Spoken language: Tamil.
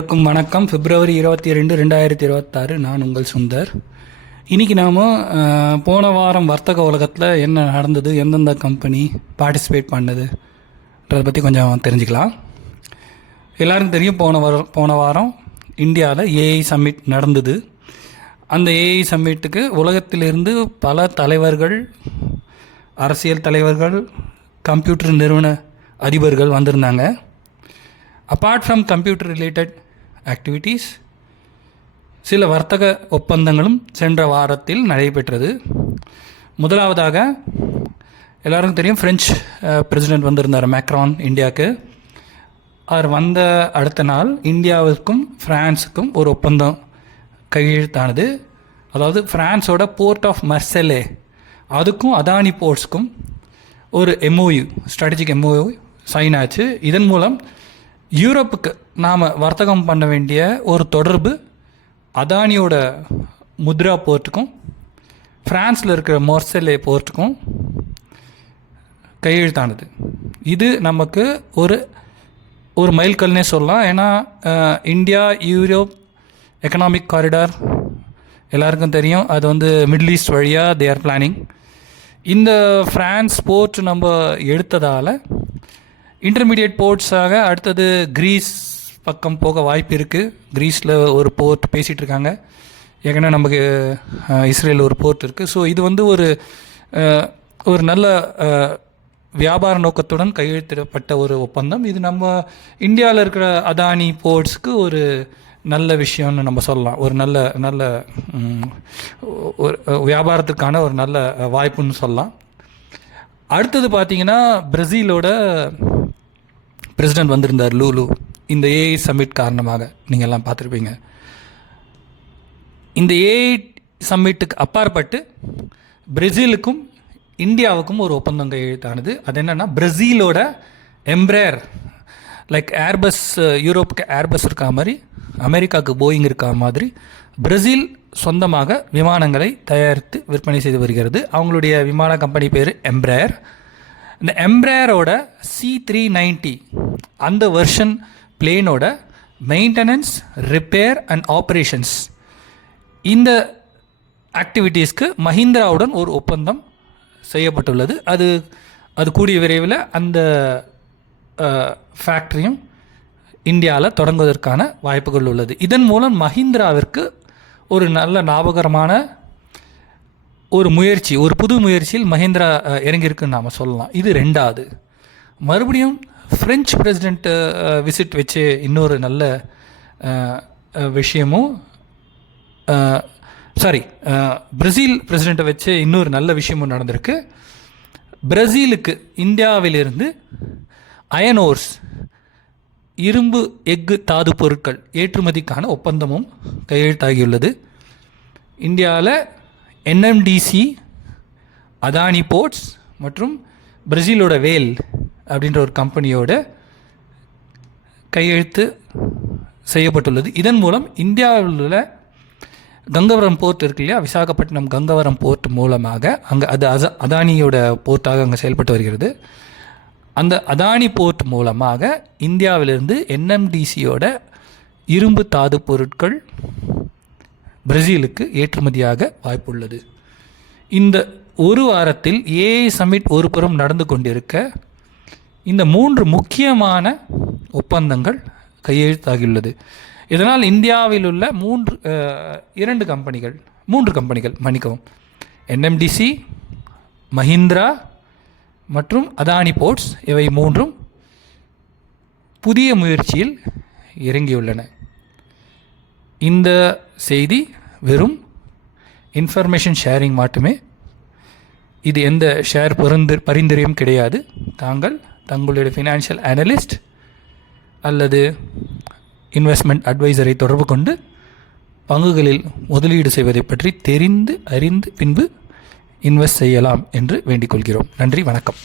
வணக்கம். பிப்ரவரி 22, 2026. நான் உங்கள் சுந்தர். இன்றைக்கி நாம் போன வாரம் வர்த்தக உலகத்தில் என்ன நடந்தது, எந்தெந்த கம்பெனி பார்ட்டிசிபேட் பண்ணதுன்றதை பற்றி கொஞ்சம் தெரிஞ்சுக்கலாம். எல்லாருக்கும் தெரியும், போன வாரம் இந்தியாவில் ஏஐ சம்மிட் நடந்தது. அந்த ஏஐ சம்மிட்டுக்கு உலகத்திலிருந்து பல தலைவர்கள், அரசியல் தலைவர்கள், கம்ப்யூட்டர் நிறுவன அதிபர்கள் வந்திருந்தாங்க. Apart from computer related activities, சில வர்த்தக ஒப்பந்தங்களும் சென்ற வாரத்தில் நடைபெற்றது. முதலாவதாக எல்லாருக்கும் தெரியும், ஃப்ரெஞ்சு பிரசிடெண்ட் வந்திருந்தார் மேக்ரான் இந்தியாவுக்கு. அவர் வந்த அடுத்த நாள் இந்தியாவுக்கும் ஃப்ரான்ஸுக்கும் ஒரு ஒப்பந்தம் கையெழுத்தானது. அதாவது ஃப்ரான்ஸோட போர்ட் ஆஃப் மர்செலே அதுக்கும் அதானி போர்ட்ஸ்க்கும் ஒரு எம்ஓயு, ஸ்ட்ராட்டஜிக் எம்ஓயு சைன் ஆச்சு. இதன் மூலம் யூரோப்புக்கு நாம் வர்த்தகம் பண்ண வேண்டிய ஒரு தொடர்பு அதானியோட முத்ரா போர்ட்டுக்கும் ஃப்ரான்ஸில் இருக்கிற மொர்செலே போர்ட்டுக்கும் கையெழுத்தானது. இது நமக்கு ஒரு மைல்கல்னே சொல்லலாம். ஏன்னா இந்தியா யூரோப் எக்கனாமிக் காரிடார் எல்லாருக்கும் தெரியும், அது மிடில் ஈஸ்ட் வழியாக தே ஆர் பிளானிங். இந்த ஃப்ரான்ஸ் போர்ட் நம்ம எடுத்ததால் இன்டர்மீடியட் போர்ட்ஸாக அடுத்தது கிரீஸ் பக்கம் போக வாய்ப்பு இருக்குது. கிரீஸில் ஒரு போர்ட் பேசிகிட்டு இருக்காங்க. ஏற்கனவே நமக்கு இஸ்ரேல் ஒரு போர்ட் இருக்குது. ஸோ இது ஒரு நல்ல வியாபார நோக்கத்துடன் கையெழுத்திடப்பட்ட ஒரு ஒப்பந்தம். இது நம்ம இந்தியாவில் இருக்கிற அதானி போர்ட்ஸ்க்கு ஒரு நல்ல விஷயம்னு நம்ம சொல்லலாம். ஒரு நல்ல ஒரு வியாபாரத்துக்கான ஒரு நல்ல வாய்ப்புன்னு சொல்லலாம். அடுத்தது பார்த்திங்கன்னா, பிரேசிலோட பிரசிடெண்ட் வந்திருந்தார் லூலு. இந்த ஏஐ சம்மிட் காரணமாக நீங்கள் எல்லாம் பார்த்துருப்பீங்க. இந்த ஏஐ சம்மிட்டுக்கு அப்பாற்பட்டு பிரேசிலுக்கும் இந்தியாவுக்கும் ஒரு ஒப்பந்தம் கையெழுத்தானது. அது என்னென்னா, பிரேசிலோட எம்ப்ரேர், லைக் ஏர்பஸ், யூரோப்புக்கு ஏர்பஸ் இருக்கா மாதிரி, அமெரிக்காவுக்கு போயிங் இருக்கா மாதிரி பிரேசில் சொந்தமாக விமானங்களை தயாரித்து விற்பனை செய்து வருகிறது. அவங்களுடைய விமான கம்பெனி பேர் எம்ப்ரேர். இந்த எம்ப்ரேரோட C390 அந்த வெர்ஷன் பிளேனோட மெயின்டெனன்ஸ், ரிப்பேர் அண்ட் ஆப்ரேஷன்ஸ், இந்த ஆக்டிவிட்டீஸ்க்கு மஹிந்திராவுடன் ஒரு ஒப்பந்தம் செய்யப்பட்டுள்ளது. அது கூடிய விரைவில் அந்த ஃபேக்ட்ரியும் இந்தியாவில் தொடங்குவதற்கான வாய்ப்புகள் உள்ளது. இதன் மூலம் மஹிந்திராவிற்கு ஒரு நல்ல லாபகரமான ஒரு முயற்சி, ஒரு புது முயற்சியில் மஹிந்திரா இறங்கியிருக்குன்னு நாம் சொல்லலாம். இது ரெண்டாவது. மறுபடியும் ஃப்ரெஞ்சு பிரசிடெண்ட் விசிட் வச்சு இன்னொரு நல்ல விஷயமும், பிரேசில் பிரசிடெண்ட்டை வச்சு இன்னொரு நல்ல விஷயமும் நடந்திருக்கு. பிரேசிலுக்கு இந்தியாவிலிருந்து அயனோர்ஸ், இரும்பு எஃகு தாது பொருட்கள் ஏற்றுமதிக்கான ஒப்பந்தமும் கையெழுத்தாகியுள்ளது. இந்தியாவில் NMDC, அதானி போர்ட்ஸ் மற்றும் பிரேசிலோட வேல் அப்படின்ற ஒரு கம்பெனியோட கையெழுத்து செய்யப்பட்டுள்ளது. இதன் மூலம் இந்தியாவில் உள்ள கங்கவரம் போர்ட் இருக்கு இல்லையா, விசாகப்பட்டினம் கங்கவரம் போர்ட் மூலமாக அது அதானியோட போர்ட்டாக அங்கே செயல்பட்டு வருகிறது. அந்த அதானி போர்ட் மூலமாக இந்தியாவிலிருந்து NMDCயோட இரும்பு தாது பொருட்கள் பிரேசிலுக்கு ஏற்றுமதியாக வாய்ப்புள்ளது. இந்த ஒரு வாரத்தில் ஏஐ சம்மிட் ஒரு புறம் நடந்து கொண்டிருக்க, இந்த 3 முக்கியமான ஒப்பந்தங்கள் கையெழுத்தாகியுள்ளது. இதனால் இந்தியாவில் உள்ள 3 கம்பெனிகள் மன்னிக்கவும், NMDC, மஹிந்திரா மற்றும் அதானி போர்ட்ஸ், இவை 3ம் புதிய முயற்சியில் இறங்கியுள்ளன. இந்த செய்தி வெறும் இன்ஃபர்மேஷன் ஷேரிங் மட்டுமே. இது எந்த ஷேர் பரிந்துரையும் கிடையாது. தங்களுடைய ஃபினான்ஷியல் அனலிஸ்ட் அல்லது இன்வெஸ்ட்மெண்ட் அட்வைசரை தொடர்பு கொண்டு பங்குகளில் முதலீடு செய்வதை பற்றி தெரிந்து அறிந்து பின்பு இன்வெஸ்ட் செய்யலாம் என்று வேண்டிக் கொள்கிறோம். நன்றி, வணக்கம்.